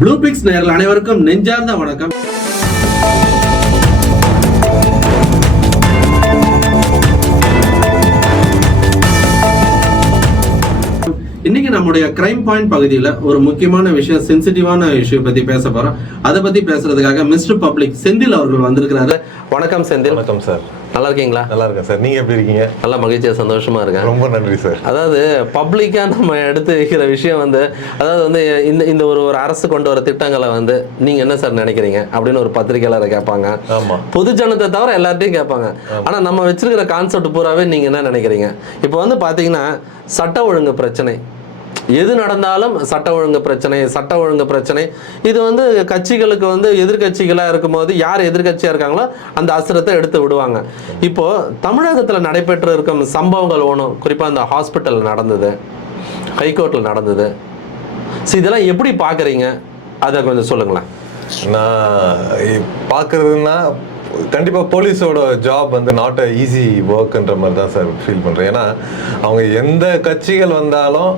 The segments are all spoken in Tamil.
ப்ளூ பிக்ஸ் நேயர்கள் அனைவருக்கும் நெஞ்சார்ந்த வணக்கம். இன்னைக்கு நம்முடைய கிரைம் பாயிண்ட் பகுதியில் ஒரு முக்கியமான விஷயம், சென்சிட்டிவான விஷயம் பத்தி பேச போறோம். அதை பத்தி பேசுறதுக்காக மிஸ்டர் பப்ளிக் செந்தில் அவர்கள் வந்திருக்கிறாரு. வணக்கம் செந்தில். வணக்கம் சார். நல்லா இருக்கீங்களா? நல்லா இருக்கேன் சார். நீங்க எப்படி இருக்கீங்க? நல்லா மகிழ்ச்சியா சந்தோஷமா இருக்கேன். ரொம்ப நன்றி சார். அதாவது பப்ளிக்கா நம்ம எடுத்து வைக்கிற விஷயம் அதாவது இந்த ஒரு அரசு கொண்டு வர திட்டங்களை நீங்க என்ன சார் நினைக்கிறீங்க அப்படின்னு ஒரு பத்திரிகையாளரை கேட்பாங்க. ஆமா, பொதுஜனத்தை தவிர எல்லார்ட்டையும் கேட்பாங்க. ஆனா நம்ம வச்சிருக்கிற கான்செப்ட் பூராவே நீங்க என்ன நினைக்கிறீங்க? இப்போ பாத்தீங்கன்னா சட்ட ஒழுங்கு பிரச்சனை எது நடந்தாலும் சட்ட ஒழுங்கு பிரச்சனை இது கட்சிகளுக்கு எதிர்கட்சிகளா இருக்கும்போது யார் எதிர்கட்சியா இருக்காங்களோ அந்த அசுரத்தை எடுத்து விடுவாங்க. இப்போ தமிழகத்தில் நடைபெற்று இருக்கும் சம்பவங்கள் ஒன்றும் குறிப்பா இந்த ஹாஸ்பிட்டல் நடந்தது, ஹைகோர்ட்ல நடந்தது, இதெல்லாம் எப்படி பாக்குறீங்க? அதை கொஞ்சம் சொல்லுங்களேன். நான் பாக்குறதுன்னா கண்டிப்பா போலீஸோட ஜாப் நாட் அ ஈஸி ஒர்க்ன்ற மாதிரி தான் சார் ஃபீல் பண்றேன். ஏன்னா அவங்க எந்த கட்சிகள் வந்தாலும்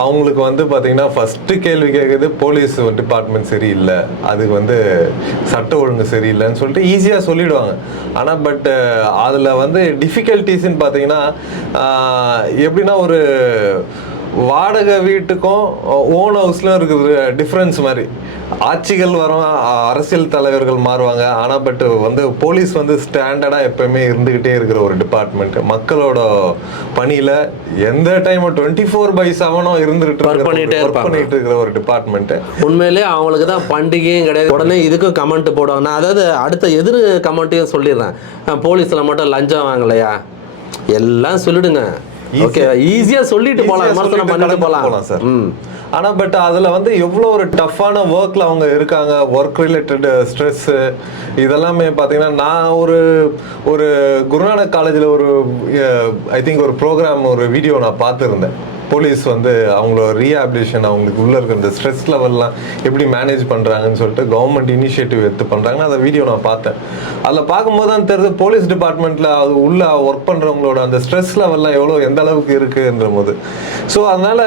அவங்களுக்கு பாத்தீங்கன்னா ஃபர்ஸ்ட் கேள்வி கேட்குறது போலீஸ் டிபார்ட்மெண்ட் சரியில்லை, அதுக்கு சட்ட ஒழுங்கு சரியில்லைன்னு சொல்லிட்டு ஈஸியாக சொல்லிடுவாங்க. ஆனால் பட் அதில் டிஃபிகல்ட்டிஸ்ன்னு பார்த்தீங்கன்னா எப்படின்னா ஒரு வாடகை வீட்டுக்கும் ஓன் ஹவுஸ்லும் இருக்கிற டிஃப்ரென்ஸ் மாதிரி. ஆட்சிகள் வரும், அரசியல் தலைவர்கள் மாறுவாங்க, ஆனால் பட் போலீஸ் ஸ்டாண்டர்டாக எப்பயுமே இருந்துக்கிட்டே இருக்கிற ஒரு டிபார்ட்மெண்ட். மக்களோட பணியில் எந்த டைம் 24/7 இருந்துகிட்டு பண்ணிட்டு இருக்கிற ஒரு டிபார்ட்மெண்ட். உண்மையிலே அவங்களுக்கு தான் பண்டிகையும் கிடையாது. உடனே இதுக்கும் கமெண்ட் போடுவாங்க. நான் அதாவது அடுத்த எதிர் கமெண்ட்டையும் சொல்லிடுறேன். போலீஸில் மட்டும் லஞ்சம் வாங்கலையா எல்லாம் சொல்லிடுங்க. ஓகே, ஈஸியா சொல்லிட்டு போலாம், விமர்சனம் பண்ணிட்டு போலாம் சார். ஆனா பட் அதுல எவ்வளவு ஒரு டஃப்பான ஒர்க்ல அவங்க இருக்காங்க. ஒர்க் ரிலேட்டட் ஸ்ட்ரெஸ் இதெல்லாமே பாத்தீங்கன்னா, நான் ஒரு குருநானக் காலேஜ்ல ஐ திங்க் ஒரு ப்ரோக்ராம், ஒரு வீடியோ நான் பார்த்துருந்தேன். போலீஸ் அவங்களோட ரீஹாபிலிட்டேஷன், அவங்களுக்கு உள்ள இருக்கிற இந்த ஸ்ட்ரெஸ் லெவல்லாம் எப்படி மேனேஜ் பண்றாங்கன்னு சொல்லிட்டு கவர்மெண்ட் இனிஷியேட்டிவ் எடுத்து பண்றாங்கன்னா அந்த வீடியோ நான் பார்த்தேன். அதில் பார்க்கும்போது தான் தெரியுது போலீஸ் டிபார்ட்மெண்ட்ல அது உள்ள ஒர்க் பண்றவங்களோட அந்த ஸ்ட்ரெஸ் லெவல்லாம் எந்த அளவுக்கு இருக்குன்ற போது. ஸோ அதனால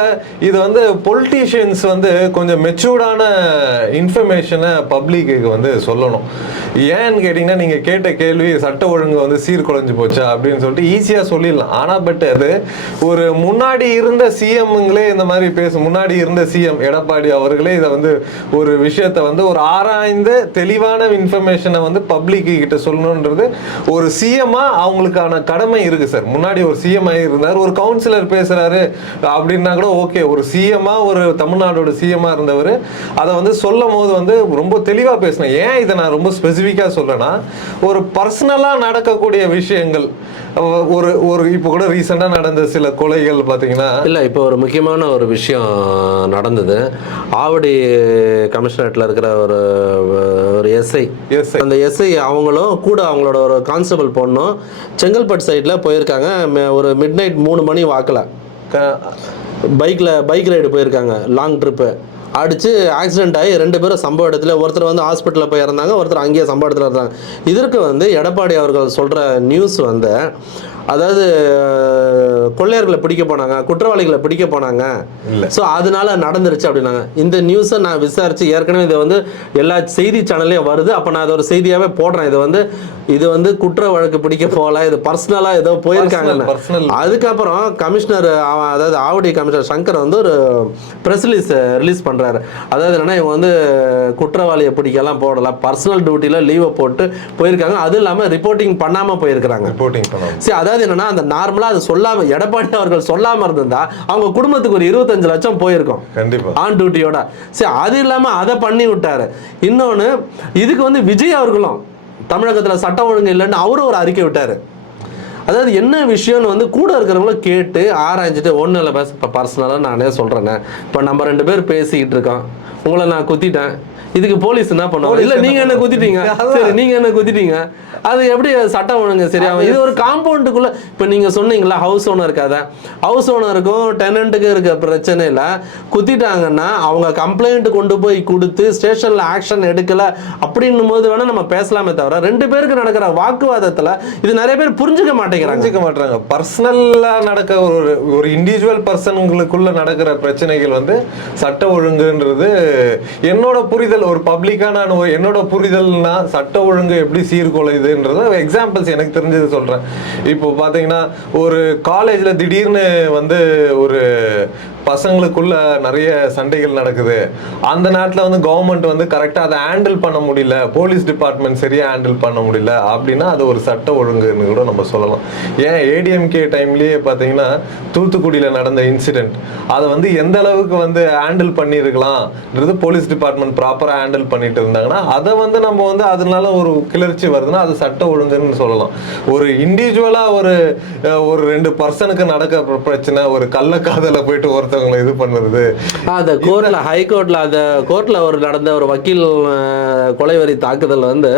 இது பொலிட்டீஷியன்ஸ் கொஞ்சம் மெச்சூர்டான இன்ஃபர்மேஷனை பப்ளிக்கு சொல்லணும். ஏன்னு கேட்டீங்கன்னா, நீங்க கேட்ட கேள்வி சட்ட ஒழுங்கு சீர்குலைஞ்சு போச்சா அப்படின்னு சொல்லிட்டு ஈஸியா சொல்லிடலாம். ஆனா பட் அது ஒரு முன்னாடி இருந்த சிஎம்ங்களே இந்த மாதிரி முன்னாடி இருந்த சிஎம் எடப்பாடி அவர்களே இதை ஒரு விஷயத்த ஒரு ஆராய்ந்த தெளிவான இன்ஃபர்மேஷனை பப்ளிக் கிட்ட சொல்லணுன்றது ஒரு சிஎம்மா அவங்களுக்கான கடமை இருக்கு சார். முன்னாடி ஒரு சிஎம் இருந்தார், ஒரு கவுன்சிலர் பேசுறாரு அப்படின்னா கூட ஓகே. ஒரு சிஎம்மா, ஒரு தமிழ்நாடோட சிஎம்மா இருந்தவர் அதை சொல்லும் போது ரொம்ப தெளிவா பேசினேன். ஏன் இதை நான் ரொம்ப ஸ்பெசிஃபிக்கா சொல்றேன்னா, ஒரு பர்சனலா நடக்கக்கூடிய விஷயங்கள், ஒரு இப்போ கூட ரீசெண்டா நடந்த சில கொலைகள் பாத்தீங்கன்னா, இல்ல இப்போ ஒரு முக்கியமான ஒரு விஷயம் நடந்தது. ஆவடி கமிஷனரேட்ல இருக்கிற ஒரு எஸ்ஐ, அந்த எஸ்ஐ அவங்களும் கூட அவங்களோட ஒரு கான்ஸ்டபிள் பொண்ணும் செங்கல்பட்டு சைட்ல போயிருக்காங்க. ஒரு மிட் நைட் 3 மணி வாக்கில் பைக் ரைடு போயிருக்காங்க, லாங் ட்ரிப்பு. அடிச்சு ஆக்சிடென்ட் ஆகி 2 பேரும் சம்பவ இடத்துல, ஒருத்தர் ஹாஸ்பிட்டலில் போய் இறந்தாங்க, ஒருத்தர் அங்கேயே சம்பவ இடத்துல இருந்தாங்க. இதற்கு எடப்பாடி அவர்கள் சொல்ற நியூஸ் அதாவது கொள்ளையர்களை பிடிக்க போனாங்க, குற்றவாளிகளை பிடிக்க போனாங்க, ஸோ அதனால நடந்துருச்சு அப்படின்னாங்க. இந்த நியூஸை நான் விசாரிச்சு ஏற்கனவே இது எல்லா செய்தி சேனல்லையும் வருது. அப்போ நான் அதை ஒரு செய்தியாகவே போடுறேன். இது குற்ற வழக்கு பிடிக்க போகல, இது பர்சனலாக ஏதோ போயிருக்காங்க. அதுக்கப்புறம் கமிஷனர், அதாவது ஆவடி கமிஷனர் சங்கர் ஒரு ப்ரெஸ் ரிலீஸ் பண்ணுறாரு. அதாவது என்னன்னா, இவங்க குற்றவாளியை பிடிக்கலாம் போடலாம், பர்சனல் டியூட்டியில் லீவை போட்டு போயிருக்காங்க. அதுவும் இல்லாமல் ரிப்போர்ட்டிங் பண்ணாமல் போயிருக்கிறாங்க. சரி, அதாவது என்னன்னா, அந்த நார்மலா அது சொல்லாம எடப்பாடி அவர்கள் சொல்லாம இருந்தா அவங்க குடும்பத்துக்கு ஒரு 25 லட்சம் போயிருக்கும் ஆன் டியூட்டியோட. சரி, அது இல்லாம அதை பண்ணி விட்டாரு. இன்னொன்னு, இதுக்கு விஜய் அவர்களும் தமிழகத்துல சட்டம் ஒழுங்கு இல்லைன்னு அவரும் ஒரு அறிக்கை விட்டாரு. அதாவது என்ன விஷயம்னு கூட இருக்கிறவங்களும் கேட்டு ஆராய்ஞ்சிட்டு, ஒன்றும் இல்லை பேச, இப்போ பர்சனலாக நானே சொல்கிறேன்னே, இப்போ நம்ம 2 பேர் பேசிக்கிட்டு இருக்கோம், உங்களை நான் குத்திட்டேன், இதுக்கு போலீஸ் என்ன பண்ணுவாங்க? இல்லை நீங்கள் என்ன குத்திட்டீங்க, சரி நீங்கள் என்ன குத்திட்டீங்க, அது எப்படி சட்டம் ஒழுங்கு சரியா? இது ஒரு காம்பவுண்டுக்குள்ள, இப்போ நீங்க சொன்னீங்களா ஹவுஸ் ஓனர் இருக்காத, ஹவுஸ் ஓனருக்கும் டெனண்ட்டுக்கும் இருக்க பிரச்சனை இல்லை. குத்திட்டாங்கன்னா அவங்க கம்ப்ளைண்ட் கொண்டு போய் கொடுத்து ஸ்டேஷன்ல ஆக்ஷன் எடுக்கல அப்படின்னும் போது வேணா நம்ம பேசலாமே தவிர, 2 பேருக்கு நடக்கிற வாக்குவாதத்துல இது நிறைய பேர் புரிஞ்சுக்க மாட்டேங்கிறாங்க. பர்சனலா நடக்க ஒரு இண்டிவிஜுவல் பர்சனுக்குள்ள நடக்கிற பிரச்சனைகள் சட்ட ஒழுங்குன்றது என்னோட புரிதல் ஒரு பப்ளிக்கான என்னோட புரிதல்னா சட்ட ஒழுங்கு எப்படி சீர்குலையுதுன்றத எக்ஸாம்பிள்ஸ் எனக்கு தெரிஞ்சது சொல்றேன். இப்போ பாத்தீங்கன்னா ஒரு காலேஜ்ல திடீர்னு வந்து ஒரு பசங்களுக்குள்ள நிறைய சண்டைகள் நடக்குது. அந்த நேரத்தில் வந்து கவர்மெண்ட் வந்து கரெக்டாக அதை ஹேண்டில் பண்ண முடியல, போலீஸ் டிபார்ட்மெண்ட் சரியாக ஹேண்டில் பண்ண முடியல அப்படின்னா அது ஒரு சட்ட ஒழுங்குன்னு கூட நம்ம சொல்லலாம். ஏன் ஏடிஎம்கே டைம்லேயே பார்த்தீங்கன்னா தூத்துக்குடியில் நடந்த இன்சிடென்ட் அதை வந்து எந்த அளவுக்கு வந்து ஹேண்டில் பண்ணியிருக்கலாம்ன்றது போலீஸ் டிபார்ட்மெண்ட் ப்ராப்பராக ஹேண்டில் பண்ணிட்டு இருந்தாங்கன்னா அதை வந்து நம்ம வந்து அதனால ஒரு கிளர்ச்சி வருதுன்னா அது சட்ட ஒழுங்குன்னு சொல்லலாம். ஒரு இண்டிவிஜுவலாக ஒரு 2 பர்சனுக்கு நடக்க பிரச்சனை, ஒரு கள்ளக்காதல போயிட்டு ஒருத்தவங்களை இது பண்ணுறது, அந்த கோர்ட்ல ஹைகோர்ட்ல அந்த கோர்ட்ல ஒரு நடந்த ஒரு வக்கீல் கொலைவரி தாக்குதல் வந்து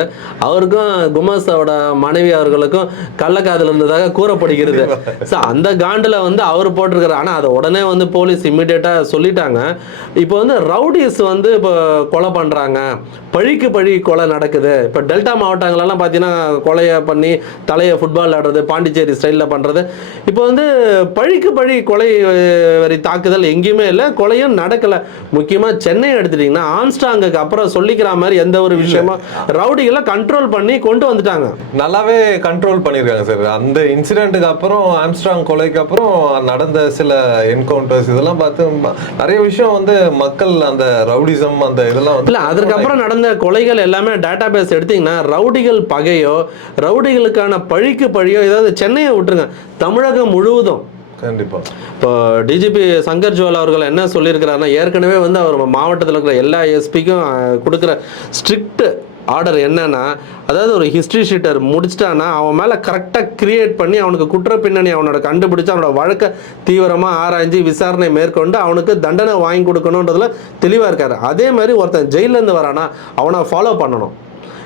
அவருக்கும் குமாஸ்தாவோட மனைவி அவர்களுக்கும் கள்ளக்காதல் இருந்ததாக கூறப்படுகிறது. அந்த காண்டில் வந்து அவர் போட்டிருக்கிறார். ஆனால் அதை உடனே வந்து போலீஸ் இம்மிடியேட்டாக சொல்லிட்டாங்க. இப்போ வந்து ரவுடிஸ் வந்து இப்போ கொலை பண்ணுறாங்க, பழிக்கு பழி கொலை நடக்குது. இப்போ டெல்டா மாவட்டங்களெல்லாம் பார்த்தீங்கன்னா கொலையை பண்ணி தலையை ஃபுட்பால் ஆடுறது, பாண்டிச்சேரி ஸ்டைலில் பண்ணுறது. இப்போ வந்து பழிக்கு பழி கொலை வரி தாக்குதல் எங்கேயுமே இல்லை, கொலையும் நடக்கலை. முக்கியமாக சென்னை எடுத்துட்டிங்கன்னா ஆம்ஸ்ட்ராங்குக்கு அப்புறம் சொல்லிக்கிற மாதிரி எந்த ஒரு விஷயமும் ரவுடிகளை கண்ட்ரோல் பண்ணி கொண்டு வந்துட்டாங்க. நல்லாவே கண்ட்ரோல் பண்ணியிருக்காங்க சார். அந்த இன்சிடென்ட்டுக்கு அப்புறம் ஆம்ஸ்ட்ராங் கொலைக்கு அப்புறம் நடந்த சில என்கவுண்டர்ஸ் இதெல்லாம் பார்த்து நிறைய விஷயம் வந்து மக்கள் அந்த ரவுடிசம் அந்த இதெல்லாம் இல்லை, அதுக்கப்புறம் நடந்த கொலைகள் எல்லாமே டேட்டா பேஸ் எடுத்தீங்கன்னா ரவுடிகள் பகையோ ரவுடிகளுக்கான பழிக்கு பழியோ, ஏதாவது சென்னையை விட்டுருங்க, தமிழகம் முழுவதும் கண்டிப்பா. இப்போ டிஜிபி சங்கர் ஜுவால் அவர்கள் என்ன சொல்லியிருக்கிறாருன்னா, ஏற்கனவே வந்து அவர் மாவட்டத்தில் இருக்கிற எல்லா எஸ்பிக்கும் கொடுக்குற ஸ்ட்ரிக்ட் ஆர்டர் என்னன்னா, அதாவது ஒரு ஹிஸ்ட்ரி ஷீட்டர் முடிச்சிட்டான்னா அவன் மேலே கரெக்டாக கிரியேட் பண்ணி அவனுக்கு குற்ற பின்னணி அவனோட கண்டுபிடிச்சு அவனோட வழக்கை தீவிரமாக ஆராய்ஞ்சு விசாரணை மேற்கொண்டு அவனுக்கு தண்டனை வாங்கி கொடுக்கணுன்றதுல தெளிவாக இருக்காரு. அதே மாதிரி ஒருத்தன் ஜெயிலேருந்து வரானா அவனை ஃபாலோ பண்ணணும்.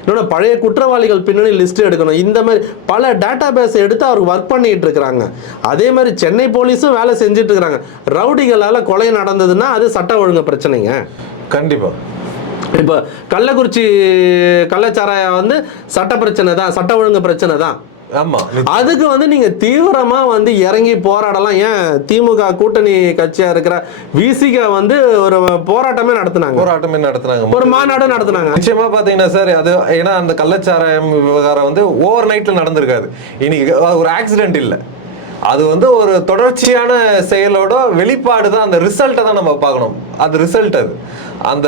இன்னொன்று பழைய குற்றவாளிகள் பின்னணி லிஸ்ட் எடுக்கணும். இந்த மாதிரி பல டேட்டா பேஸ் எடுத்து அவருக்கு ஒர்க் பண்ணிட்டு இருக்கிறாங்க. அதே மாதிரி சென்னை போலீஸும் வேலை செஞ்சுட்டு இருக்கிறாங்க. ரவுடிகளால் கொலை நடந்ததுன்னா அது சட்ட ஒழுங்கு பிரச்சனைங்க. கண்டிப்பா. இப்போ கள்ளக்குறிச்சி கள்ளச்சாராயம் வந்து சட்ட பிரச்சனை தான், சட்ட ஒழுங்கு பிரச்சனை தான். ஆமா, அதுக்கு வந்து நீங்க தீவிரமா வந்து இறங்கி போராடலாம். ஏன் திமுக கூட்டணி கட்சியா இருக்கிற விசிக வந்து ஒரு போராட்டமே நடத்தினாங்க, ஒரு மாநாடு நடத்தினாங்க. நிச்சயமா பாத்தீங்கன்னா சார், அது ஏன்னா அந்த கள்ளச்சாராயம் விவகாரம் வந்து ஓவர் நைட்ல நடந்திருக்காது. இன்னைக்கு ஒரு ஆக்சிடென்ட் இல்லை, அது வந்து ஒரு தொடர்ச்சியான செயலோட வெளிப்பாடு தான். அந்த ரிசல்ட்டை தான் நம்ம பார்க்கணும். அது ரிசல்ட், அது அந்த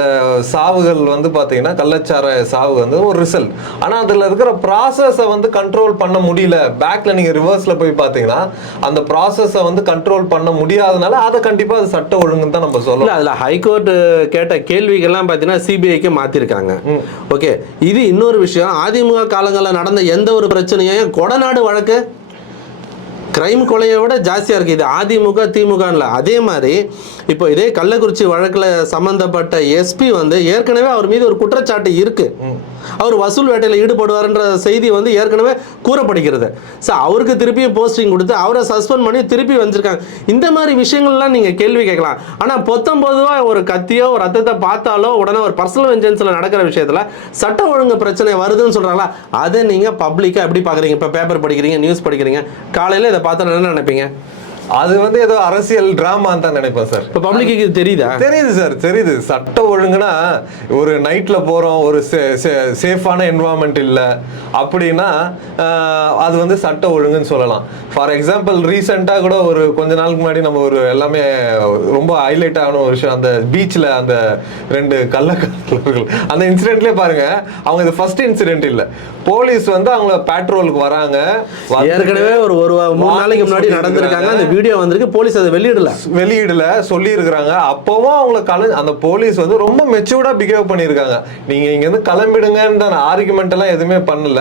சாவுகள் வந்து பார்த்தீங்கன்னா கள்ளச்சாராய சாவு வந்து ஒரு ரிசல்ட். ஆனால் அதில் இருக்கிற ப்ராசஸை வந்து கண்ட்ரோல் பண்ண முடியல. பேக்கில் நீங்கள் ரிவர்ஸில் போய் பார்த்தீங்கன்னா அந்த ப்ராசஸை வந்து கண்ட்ரோல் பண்ண முடியாதனால அதை கண்டிப்பாக அது சட்ட ஒழுங்குன்னு தான் நம்ம சொல்லலாம். அதில் ஹைகோர்ட் கேட்ட கேள்விகள்லாம் பார்த்தீங்கன்னா சிபிஐக்கு மாற்றிருக்காங்க. ஓகே, இது இன்னொரு விஷயம். அதிமுக காலங்களில் நடந்த எந்த ஒரு பிரச்சனையும் கொடநாடு வழக்கு கிரைம் கொலையை விட ஜாஸ்தியாக இருக்குது. இது அதிமுக திமுகல. அதே மாதிரி இப்போ இதே கள்ளக்குறிச்சி வழக்கில் சம்மந்தப்பட்ட எஸ்பி வந்து ஏற்கனவே அவர் மீது ஒரு குற்றச்சாட்டு இருக்கு. அவர் வசூல் வேட்டையில் ஈடுபடுவார்ன்ற செய்தி வந்து ஏற்கனவே கூறப்படுகிறது. ஸோ அவருக்கு திருப்பியும் போஸ்டிங் கொடுத்து அவரை சஸ்பெண்ட் பண்ணி திருப்பி வந்திருக்காங்க. இந்த மாதிரி விஷயங்கள்லாம் நீங்கள் கேள்வி கேட்கலாம். ஆனால் பொதுவாக ஒரு கத்தியோ ஒரு ரத்தத்தை பார்த்தாலோ உடனே ஒரு பர்சனல் வெஞ்சன்ஸில் நடக்கிற விஷயத்தில் சட்ட ஒழுங்கு பிரச்சனை வருதுன்னு சொல்கிறாங்களா, அதை நீங்கள் பப்ளிக்காக எப்படி பார்க்குறீங்க? இப்போ பேப்பர் படிக்கிறீங்க, நியூஸ் படிக்கிறீங்க, காலையில் இதை பார்த்தா என்ன நினைப்பீங்க? அது வந்து ஏதோ அரசியல் டிராமான்னு தான் நினைப்பேன் சார். இப்போ பப்ளிக்கு தெரியுதா? தெரியுது சார், தெரியுது. சட்ட ஒழுங்குனா ஒரு நைட்ல போறோம், ஒரு சேஃபான என்வரான்மெண்ட் இல்லை அப்படின்னா அது வந்து சட்ட ஒழுங்குன்னு சொல்லலாம். ஃபார் எக்ஸாம்பிள் ரீசெண்டாக கூட ஒரு கொஞ்ச நாளுக்கு முன்னாடி நம்ம ஒரு எல்லாமே ரொம்ப ஹைலைட் ஆன ஒரு விஷயம், அந்த பீச்சில் அந்த 2 கள்ளக்காதலர்கள் அந்த இன்சிடென்ட்லேயே பாருங்க. அவங்க இது ஃபர்ஸ்ட் இன்சிடென்ட் இல்லை, போலீஸ் வந்து அவங்க பேட்ரோலுக்கு வராங்க. ஏற்கனவே ஒரு 3 நாளைக்கு முன்னாடி நடந்திருக்காங்க. அந்த வீடியோ வந்திருக்கு, போலீஸ் அதை வெளியிடல சொல்லி இருக்கிறாங்க. அப்பவும் அவங்களை அந்த போலீஸ் வந்து ரொம்ப மெச்சூர்டா பிஹேவ் பண்ணியிருக்காங்க. நீங்க இங்க இருந்து கிளம்பிடுங்கன்ற ஆர்குமெண்ட் எல்லாம் எதுவுமே பண்ணல,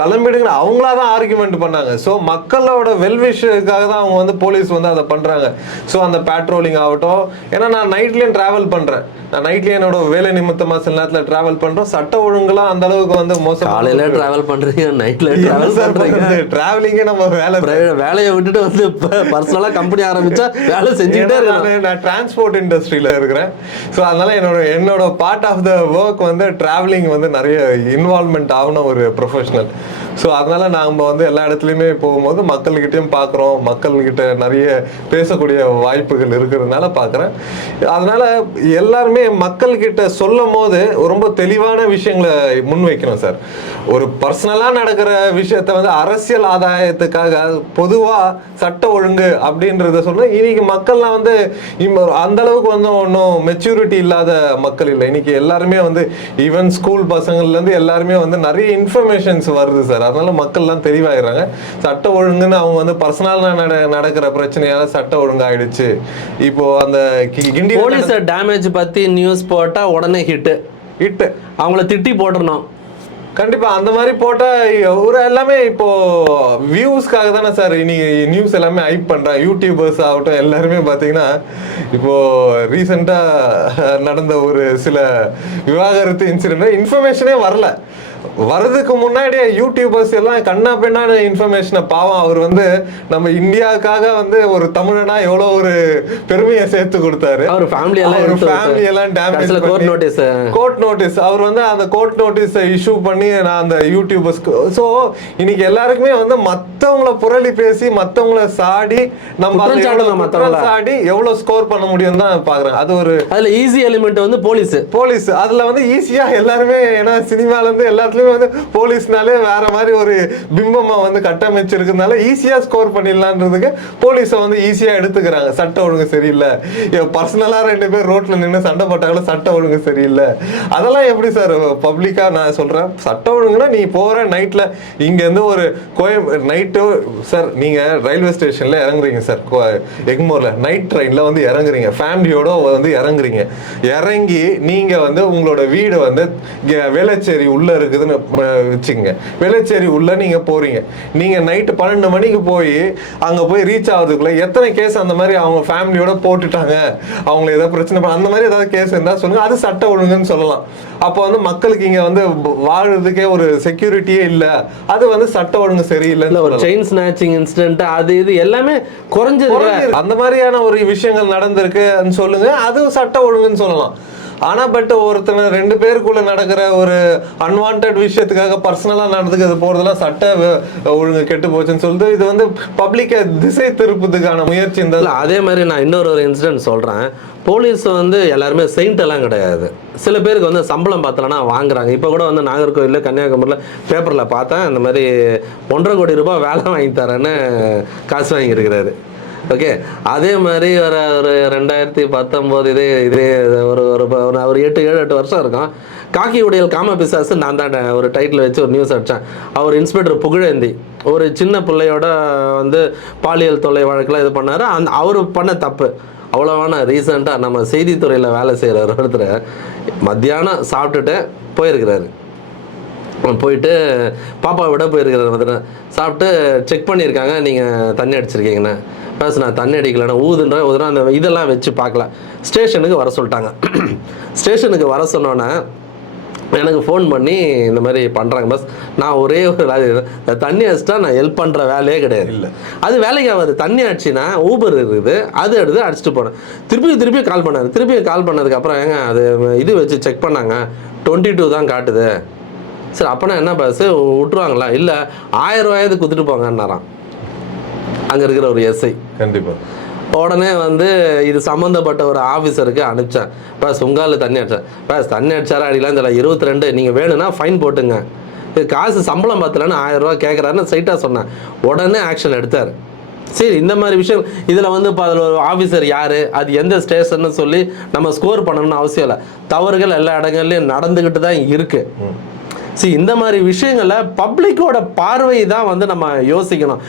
கிளம்பிடுங்க அவங்களா தான் ஆர்குமெண்ட் பண்ணாங்க. ஸோ மக்களோட வெல்விஷுக்காக தான் அவங்க வந்து போலீஸ் வந்து அதை பண்றாங்க. ஸோ அந்த பேட்ரோலிங் ஆகட்டும், ஏன்னா நான் நைட்லயும் டிராவல் பண்றேன், நான் நைட்லயே என்னோட வேலை நிமித்தமா சில நேரத்தில் டிராவல் பண்றோம். சட்ட ஒழுங்குலாம் அந்த அளவுக்கு வந்து மோசம். காலையில டிராவல் பண்றீங்க, நைட்ல டிராவல் பண்றீங்க. டிராவலிங்கே நம்ம வேலையை விட்டுட்டு வந்து பர்சனலா கம்பெனி ஆரம்பிச்சா வேலை செஞ்சுக்கிட்டே இருக்கேன். நான் டிரான்ஸ்போர்ட் இண்டஸ்ட்ரியில இருக்கிறேன். ஸோ அதனால என்னோட பார்ட் ஆஃப் த ஒர்க் வந்து டிராவலிங் வந்து நிறைய இன்வால்வ்மெண்ட் ஆகணும் ஒரு ப்ரொஃபஷனல். ஸோ அதனால நாம வந்து எல்லா இடத்துலையுமே போகும்போது மக்கள்கிட்டயும் பார்க்குறோம், மக்கள்கிட்ட நிறைய பேசக்கூடிய வாய்ப்புகள் இருக்கிறதுனால பார்க்குறேன். அதனால எல்லாருமே மக்கள்கிட்ட சொல்லும் போது ரொம்ப தெளிவான விஷயங்களை முன்வைக்கணும் சார். ஒரு பர்சனலாக நடக்கிற விஷயத்த வந்து அரசியல் ஆதாயத்துக்காக பொதுவாக சட்ட ஒழுங்கு அப்படின்றத சொன்னால் இன்னைக்கு மக்கள்லாம் வந்து அந்த அளவுக்கு வந்து ஒன்றும் மெச்சூரிட்டி இல்லாத மக்கள் இல்லை. இன்னைக்கு எல்லாருமே வந்து ஈவன் ஸ்கூல் பசங்கள்லேருந்து எல்லாருமே வந்து நிறைய இன்ஃபர்மேஷன்ஸ் வருது சார். அதனால மக்கள்லாம் தெளிவாயிடுறாங்க. சட்ட ஒழுங்குன்னு அவங்க வந்து பர்சனலாக நடக்கிற பிரச்சனையால சட்ட ஒழுங்கு ஆயிடுச்சு. இப்போ அந்த கிண்டி போலீஸ் டேமேஜ் பத்தி நியூஸ் போட்டா உடனே ஹிட்டு அவங்கள திட்டி போட்டுறணும். கண்டிப்பா அந்த மாதிரி போட்டா ஒரு எல்லாமே இப்போ வியூஸ்க்காக தானே சார் இன்னைக்கு நியூஸ் எல்லாமே ஹைப் பண்றாங்க. யூடியூபர்ஸ் ஆகட்டும் எல்லாருமே பாத்தீங்கன்னா இப்போ ரீசெண்டா நடந்த ஒரு சில விவாகரத்து இன்சிடென்ட் இன்ஃபர்மேஷனே வரல. வர்றதுக்கு முன்னாடியே யூடியூபர்ஸ் எல்லாம் கண்ணா பெண்ணான இன்ஃபர்மேஷனை பாவம் அவர் வந்து நம்ம இந்தியாவுக்காக வந்து ஒரு தமிழனா எவ்வளோ ஒரு பெருமையை சேர்த்து கொடுத்தாரு. அவர் ஃபேமிலி எல்லாம் டேமேஜ் கோர்ட் நோட்டீஸ் அவர் வந்து அந்த கோர்ட் நோட்டீஸை இஷ்யூ பண்ணி நான் அந்த யூடியூபர்ஸ்க்கு ஸோ இன்னைக்கு எல்லாருக்குமே வந்து மற்றவங்கள புரளி பேசி மற்றவங்கள சாடி நம்ம சாடி எவ்வளோ ஸ்கோர் பண்ண முடியும் தான் பாக்குறேன். அது ஒரு அதுல ஈஸி எலிமெண்ட் வந்து போலீஸ் அதுல வந்து ஈஸியா எல்லாருமே ஏன்னா சினிமால இருந்து எல்லாத்துலயும் வந்து போலீஸ்னாலே வேற மாதிரி ஒரு பிம்பமா வந்து கட்டமைச்சிருக்கிறதுனால ஈஸியா ஸ்கோர் பண்ணிடலான்றதுக்கு போலீஸை வந்து ஈஸியா எடுத்துக்கிறாங்க. சட்ட ஒழுங்கு சரியில்லை, பர்சனலா 2 பேர் ரோட்ல நின்று சண்டை போட்டாலும் சட்ட ஒழுங்கு சரியில்லை. அதெல்லாம் எப்படி சார் பப்ளிக்கா நான் சொல்றேன். சட்ட ஒழுங்குனா நீ போற நைட்ல இங்க இருந்து ஒரு நைட்டு சார் நீங்க ரயில்வே ஸ்டேஷன்ல இறங்குறீங்க சார், எக்மோர்ல நைட் ட்ரெயின்ல வந்து இறங்குறீங்க, ஃபேமிலியோட வந்து இறங்குறீங்க. இறங்கி நீங்க வந்து உங்களோட வீடு வந்து வேளச்சேரி உள்ள இருக்குதுன்னு வச்சுங்க. வேளச்சேரி உள்ள நீங்க போறீங்க, நீங்க நைட்டு 12 மணிக்கு போய் அங்க போய் ரீச் ஆகுறதுக்குள்ள எத்தனை கேஸ் அந்த மாதிரி அவங்க ஃபேமிலியோட போட்டுட்டாங்க, அவங்களுக்கு ஏதாவது பிரச்சனை அந்த மாதிரி ஏதாவது கேஸ் இருந்தா சொல்லுங்க, அது சட்ட ஒழுங்குன்னு சொல்லலாம். அப்போ வந்து மக்களுக்கு இங்க வந்து வாழ்றதுக்கே ஒரு செக்யூரிட்டியே இல்ல, அது வந்து சட்ட ஒழுங்கு சரியில்லை. ஒரு செயின் ஸ்நாச்சிங் இன்சிடென்ட் அது இது எல்லாமே குறைஞ்சிருக்கு. அந்த மாதிரியான ஒரு விஷயங்கள் நடந்திருக்குன்னு சொல்லுங்க, அது சட்ட ஒழுங்குன்னு சொல்லலாம். ஆனா பட் ஒருத்தனை 2 பேருக்குள்ள நடக்கிற ஒரு அன்வான்ட் விஷயத்துக்காக பர்சனலா நடந்துக்கிறது போறதெல்லாம் சட்ட ஒழுங்கு கெட்டு போச்சுன்னு சொல்லிட்டு இது வந்து பப்ளிக்கை திசை திருப்பதுக்கான முயற்சி. அதே மாதிரி நான் இன்னொரு இன்சிடென்ட் சொல்றேன். போலீஸ் வந்து எல்லாருமே செயின்ட் எல்லாம் கிடையாது. சில பேருக்கு வந்து சம்பளம் பார்த்தலன்னா வாங்குறாங்க. இப்போ கூட வந்து நாகர்கோவிலில் கன்னியாகுமரியில் பேப்பரில் பார்த்தேன், இந்த மாதிரி 1.5 கோடி ரூபாய் வேலை வாங்கி தரேன்னு காசு வாங்கியிருக்கிறாரு. ஓகே, அதே மாதிரி ஒரு 2019 இதே ஒரு 7-8 வருஷம் இருக்கும். காக்கி உடையல் காம பிசாசு நான் தான் ஒரு டைட்டில் வச்சு ஒரு நியூஸ் அடித்தேன். அவர் இன்ஸ்பெக்டர் புகழேந்தி ஒரு சின்ன பிள்ளையோட வந்து பாலியல் தொல்லை வழக்கில் இது பண்ணார். அவர் பண்ண தப்பு அவ்வளோவான. ரீசெண்டாக நம்ம செய்தித்துறையில் வேலை செய்கிற ஒருத்தர் மத்தியானம் சாப்பிட்டுட்டு போயிருக்கிறாரு. போயிட்டு பாப்பா விட போயிருக்கிறார். சாப்பிட்டு செக் பண்ணியிருக்காங்க, நீங்கள் தண்ணி அடிச்சிருக்கீங்கண்ணே. பஸ் நான் தண்ணி அடிக்கலைன்னா ஊதுன்றேன் அந்த இதெல்லாம் வச்சு பார்க்கல. ஸ்டேஷனுக்கு வர சொல்லிட்டாங்க. ஸ்டேஷனுக்கு வர சொன்னோன்னே எனக்கு ஃபோன் பண்ணி இந்த மாதிரி பண்ணுறாங்க. பஸ் நான் ஒரே ஒரு தண்ணி அடிச்சிட்டா நான் ஹெல்ப் பண்ணுற வேலையே கிடையாது. இல்லை அது வேலைக்கு ஆகாது. தண்ணி அடிச்சுன்னா ஊபர் இருக்குது, அது எடுத்து அடிச்சுட்டு போனேன். திருப்பி கால் பண்ணார். திருப்பி கால் பண்ணதுக்கப்புறம் ஏங்க அது இது வச்சு செக் பண்ணாங்க 22 தான் காட்டுது. சரி அப்போனா என்ன பஸ்ஸு விட்டுருவாங்களா? இல்லை 1000 ரூபாயாவது கொடுத்துட்டு போங்கன்னாராம் அங்கே இருக்கிற ஒரு எஸ்ஐ. கண்டிப்பாக உடனே வந்து இது சம்மந்தப்பட்ட ஒரு ஆஃபீஸருக்கு அனுப்பிச்சேன். பஸ் உங்கால தண்ணி அடித்தேன். பஸ் தண்ணி அடிச்சாரா அடிக்கலாம் தெரியல, 22 நீங்கள் வேணும்னா ஃபைன் போட்டுங்க, இது காசு சம்பளம் பார்த்தலன்னு 1000 ரூபா கேட்குறாருன்னு சைட்டாக சொன்னேன். உடனே ஆக்ஷன் எடுத்தார். சரி இந்த மாதிரி விஷயம் இதில் வந்து இப்போ அதில் ஒரு ஆஃபீஸர் யார், அது எந்த ஸ்டேஷன்னு சொல்லி நம்ம ஸ்கோர் பண்ணணும்னு அவசியம் இல்லை. தவறுகள் எல்லா இடங்கள்லையும் நடந்துக்கிட்டு தான் இருக்குது. இந்த மாதிரி விஷயங்களை பப்ளிக்கோட பார்வை தான் வந்து நம்ம யோசிக்கணும்.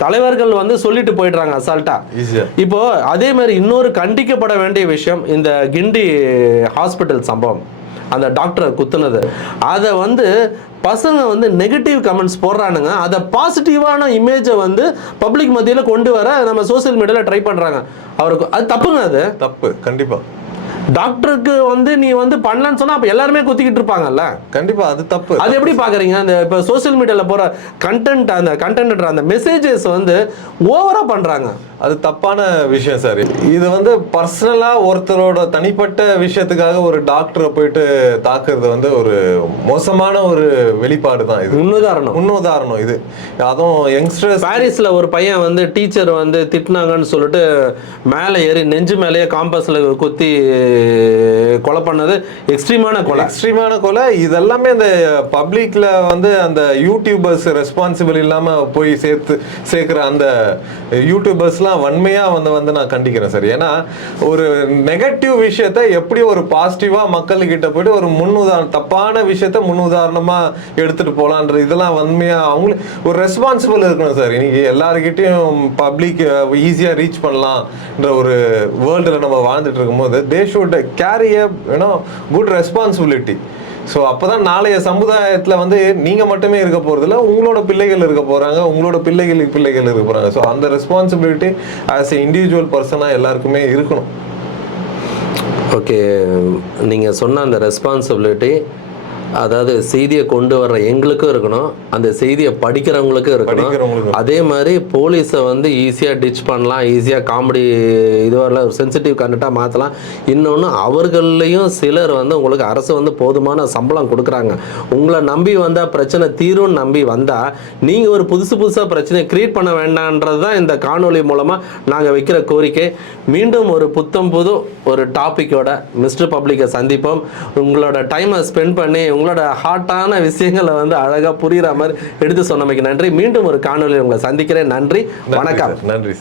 தலைவர்கள் வந்து சொல்லிட்டு போயிடுறாங்க அசால்ட்டா. இப்போ அதே மாதிரி இன்னொரு கண்டிக்கப்பட வேண்டிய விஷயம், இந்த கிண்டி ஹாஸ்பிட்டல் சம்பவம், அந்த டாக்டரை குத்துனது, அதை வந்து பசங்க வந்து நெகட்டிவ் கமெண்ட்ஸ் போடுறானுங்க. அதை பாசிட்டிவான இமேஜை வந்து பப்ளிக் மத்தியில் கொண்டு வர நம்ம சோசியல் மீடியாவில் ட்ரை பண்ணுறாங்க. அவருக்கு அது தப்புங்க, அது தப்பு கண்டிப்பாக. டாக்டருக்கு வந்து நீ வந்து பண்ணலன்னு சொன்னா அப்ப எல்லாருமே குத்திக்கிட்டு இருப்பாங்கல்ல. கண்டிப்பா அது தப்பு. அது எப்படி பாக்குறீங்க? அந்த இப்போ சோசியல் மீடியால போற கண்டென்ட் அந்த மெசேஜஸ் வந்து ஓவரா பண்றாங்க. அது தப்பான விஷயம் சார். இது வந்து பர்சனலா ஒருத்தரோட தனிப்பட்ட விஷயத்துக்காக ஒரு டாக்டரை போயிட்டு தாக்குறது வந்து ஒரு மோசமான ஒரு வெளிப்பாடு தான் இது. முன்னுதாரணம் இது. அதுவும் யங்ஸ்டர்ஸ். பாரிஸ்ல ஒரு பையன் வந்து டீச்சர் வந்து திட்டினாங்கன்னு சொல்லிட்டு மேலே ஏறி நெஞ்சு மேலேயே காம்பஸ்ல குத்தி கொலை பண்ணது எக்ஸ்ட்ரீமான கொலை. இதெல்லாமே அந்த பப்ளிக்ல வந்து அந்த யூடியூபர்ஸ் ரெஸ்பான்சிபிள் இல்லாம போய் சேர்க்கிற அந்த யூடியூபர்ஸ்லாம் வன்மையா வந்து நான் கண்டிக்கிறேன் சார். ஏன்னா ஒரு நெகட்டிவ் விஷயத்த எப்படி ஒரு பாசிட்டிவா மக்கள்கிட்ட போயிட்டு ஒரு தப்பான விஷயத்த முன்னுதாரணமா எடுத்துட்டு போலான்ற இதெல்லாம் வன்மையா அவங்களுக்கு ஒரு ரெஸ்பான்சிபிள் இருக்கணும் சார். இன்னைக்கு எல்லாருக்கிட்டையும் பப்ளிக் ஈஸியா ரீச் பண்ணலாம்ன்ற ஒரு வேர்ல்டுல நம்ம வாழ்ந்துட்டு இருக்கும்போது they should carry a good responsibility. So அப்போதான் நாளைய சமுதாயத்தில் வந்து நீங்கள் மட்டுமே இருக்க போகிறதில்ல, உங்களோட பிள்ளைகள் இருக்க போகிறாங்க, உங்களோட பிள்ளைகள் இருக்க போகிறாங்க. ஸோ அந்த ரெஸ்பான்சிபிலிட்டி ஆஸ் எ இண்டிவிஜுவல் பர்சனாக எல்லாருக்குமே இருக்கணும். ஓகே, நீங்கள் சொன்ன அந்த ரெஸ்பான்சிபிலிட்டி அதாவது செய்தியை கொண்டு வர்ற எங்களுக்கும் இருக்கணும், அந்த செய்தியை படிக்கிறவங்களுக்கும் இருக்கணும். அதே மாதிரி போலீஸை வந்து ஈஸியாக டிச் பண்ணலாம், ஈஸியாக காமெடி இதுவரை சென்சிட்டிவ் கண்டென்ட்டாக மாற்றலாம். இன்னொன்று அவர்களையும் சிலர் வந்து உங்களுக்கு அரசு வந்து போதுமான சம்பளம் கொடுக்குறாங்க, உங்களை நம்பி வந்தால் பிரச்சனை தீரும்னு நம்பி வந்தால் நீங்கள் ஒரு புதுசாக பிரச்சனையை கிரியேட் பண்ண வேண்டான்றது தான் இந்த காணொலி மூலமாக நாங்கள் வைக்கிற கோரிக்கை. மீண்டும் ஒரு புது ஒரு டாப்பிக்கோட மிஸ்டர் பப்ளிக்கை சந்திப்போம். உங்களோட டைமை ஸ்பெண்ட் பண்ணி உங்களோட ஹாட்டான விஷயங்களை வந்து அழகாக புரிகிற மாதிரி எடுத்து சொன்னமைக்கு நன்றி. மீண்டும் ஒரு காணொலியில் உங்களை சந்திக்கிறேன். நன்றி, வணக்கம். நன்றி.